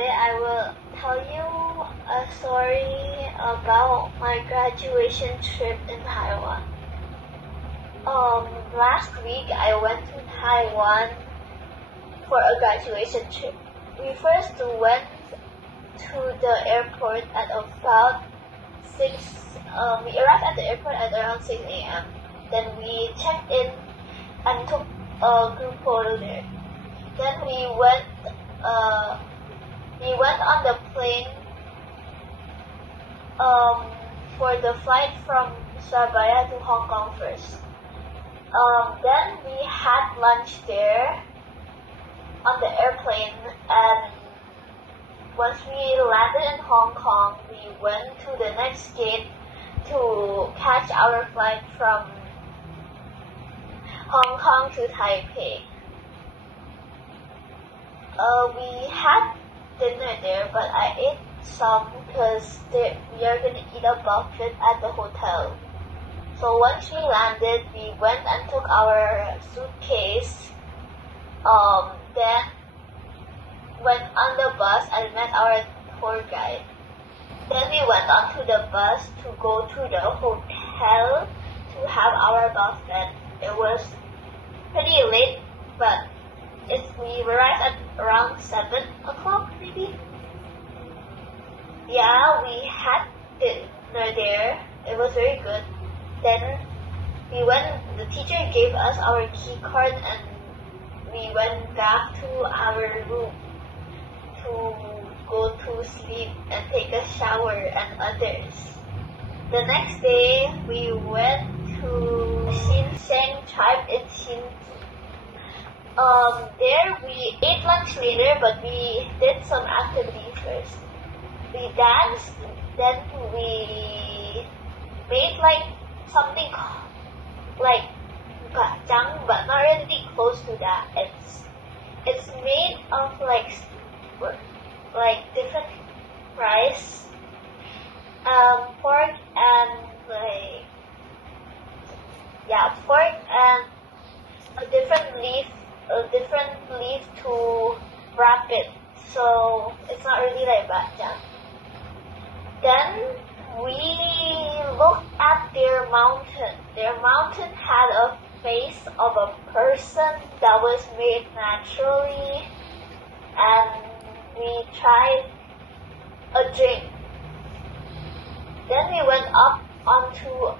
today I will tell you a story about my graduation trip in Taiwan. Last week I went to Taiwan for a graduation trip. We first went to the airport at about 6. We arrived at the airport at around 6 a.m. Then we checked in and took a group photo there. Then we went on the plane for the flight from Surabaya to Hong Kong first. Then we had lunch there on the airplane, and once we landed in Hong Kong, we went to the next gate to catch our flight from Hong Kong to Taipei. We had dinner there, but I ate some because we are going to eat a buffet at the hotel. So once we landed, we went and took our suitcase. Then went on the bus and met our tour guide. Then we went onto the bus to go to the hotel to have our buffet. It was pretty late, but we arrived at around 7 o'clock maybe. Yeah, we had dinner there. It was very good. Then the teacher gave us our key card and we went back to our room to go to sleep and take a shower and others. The next day we went to Sinseng tribe in Sin. There we ate lunch later, but we did some activity first. We danced, then we made something like gachang, but not really close to that. It's made of different rice, pork and pork and a different leaf to wrap it. So it's not really like bachang. Then we looked at their mountain. Their mountain had a face of a person that was made naturally, and we tried a drink. Then we went up onto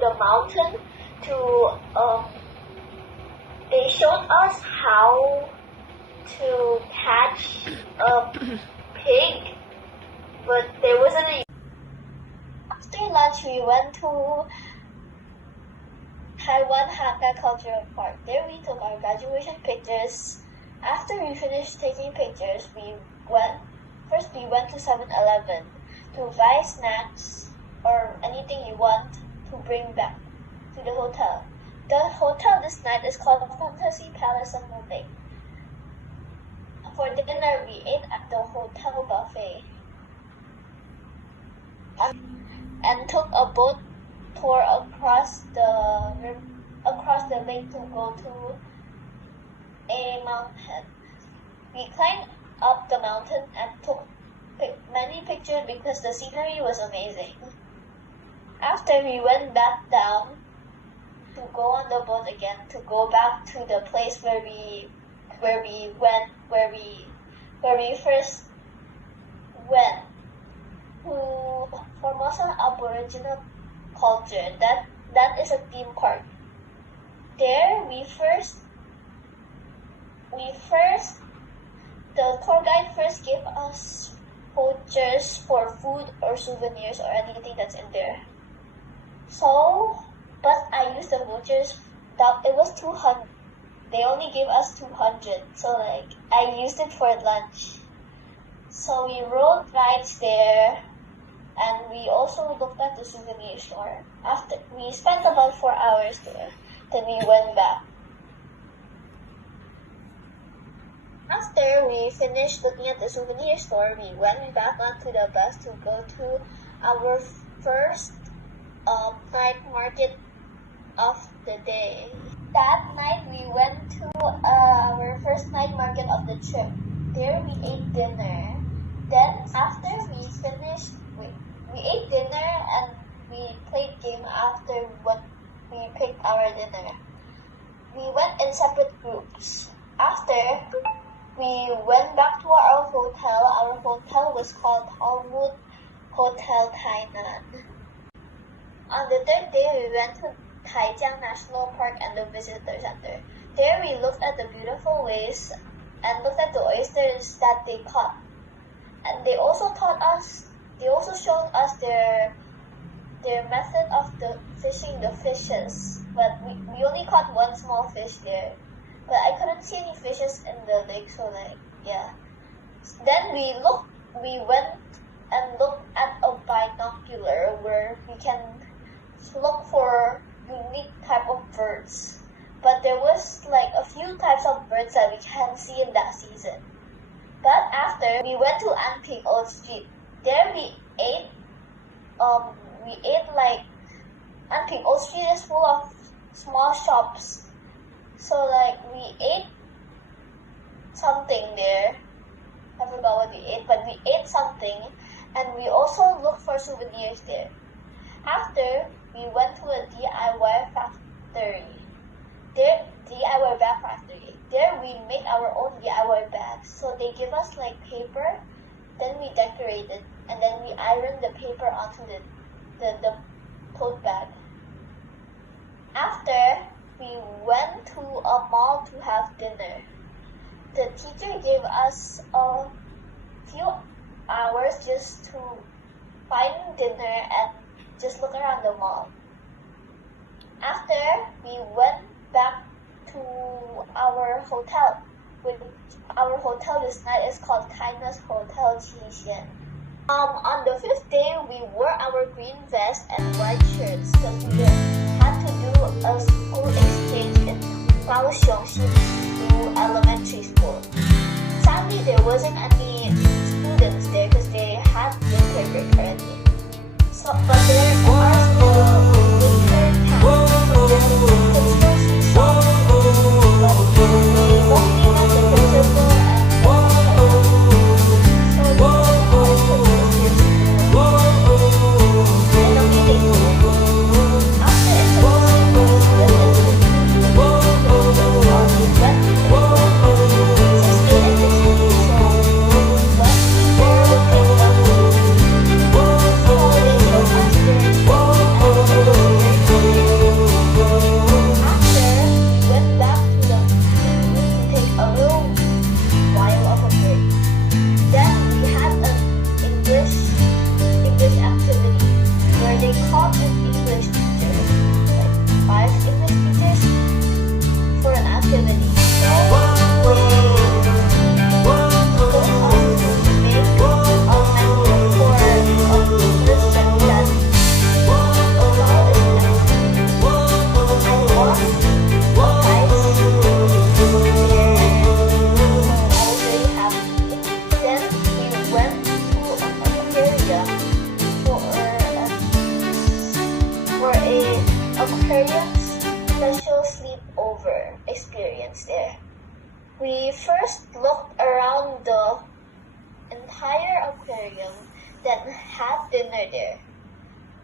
the mountain to they showed us how to catch a pig, but there wasn't any. After lunch, we went to Taiwan Hakka Cultural Park. There we took our graduation pictures. After we finished taking pictures, we went to 7-Eleven to buy snacks or anything you want to bring back to the hotel. The hotel this night is called Fantasy Palace of Mumbai. For dinner, we ate at the hotel buffet and took a boat tour across the lake to go to a mountain. We climbed up the mountain and took many pictures because the scenery was amazing. After we went back down to go on the boat again to go back to the place where we first went to Formosa Aboriginal culture. That is a theme park. There the tour guide first gave us vouchers for food or souvenirs or anything that's in there. But I used the vouchers. It was 200. They only gave us 200, so I used it for lunch. So we rode rides there, and we also looked at the souvenir store. After we spent about 4 hours there, then we went back. After we finished looking at the souvenir store, we went back onto the bus to go to our first night market of the day. That night we went to our first night market of the trip. there we ate dinner. Then after we finished, we ate dinner and we played game after what we picked our dinner. We went in separate groups. After, we went back to our hotel. Our hotel was called Talmud Hotel Tainan. On the third day, we went to Taijiang National Park and the Visitor Center. There we looked at the beautiful waves and looked at the oysters that they caught. And they also showed us their method of fishing the fishes. But we only caught one small fish there. But I couldn't see any fishes in the lake, so yeah. Then we went and looked at a binocular where we can look for unique type of birds. But there was a few types of birds that we can't see in that season. But after, we went to Anping Old Street. There we ate Anping Old Street is full of small shops. So we ate something there. I forgot what we ate, but we ate something and we also looked for souvenirs there. After, we went to a DIY factory. DIY bag factory. There we make our own DIY bags. So they give us paper, then we decorate it, and then we iron the paper onto the tote bag. After, we went to a mall to have dinner. The teacher gave us a few hours just to find dinner and just look around the mall. After, we went back to our hotel. Our hotel this night is called Kindness Hotel Qixian. On the fifth day, we wore our green vest and white shirts because we had to do a school exchange in Kaohsiung Elementary School. Sadly, there wasn't any students there because they had winter break currently. But there are still winter camps, so there could still see some. But we mostly met the principal and the so in a meeting room. After introducing the special sleepover experience there. We first looked around the entire aquarium, then had dinner there.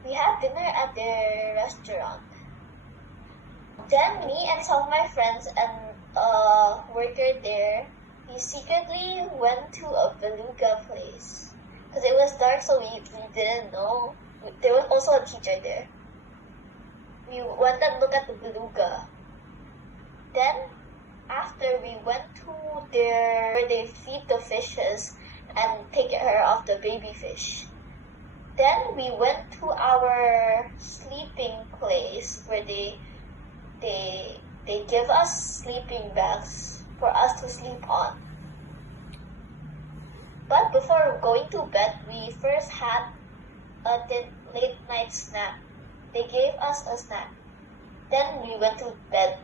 We had dinner at their restaurant. Then me and some of my friends and a worker there, we secretly went to a beluga place. Because it was dark, so we didn't know. There was also a teacher there. We went and looked at the beluga. Then, after we went to where they feed the fishes and take care of the baby fish. Then we went to our sleeping place where they give us sleeping bags for us to sleep on. But before going to bed, we first had a late night snack. They gave us a snack. Then we went to bed.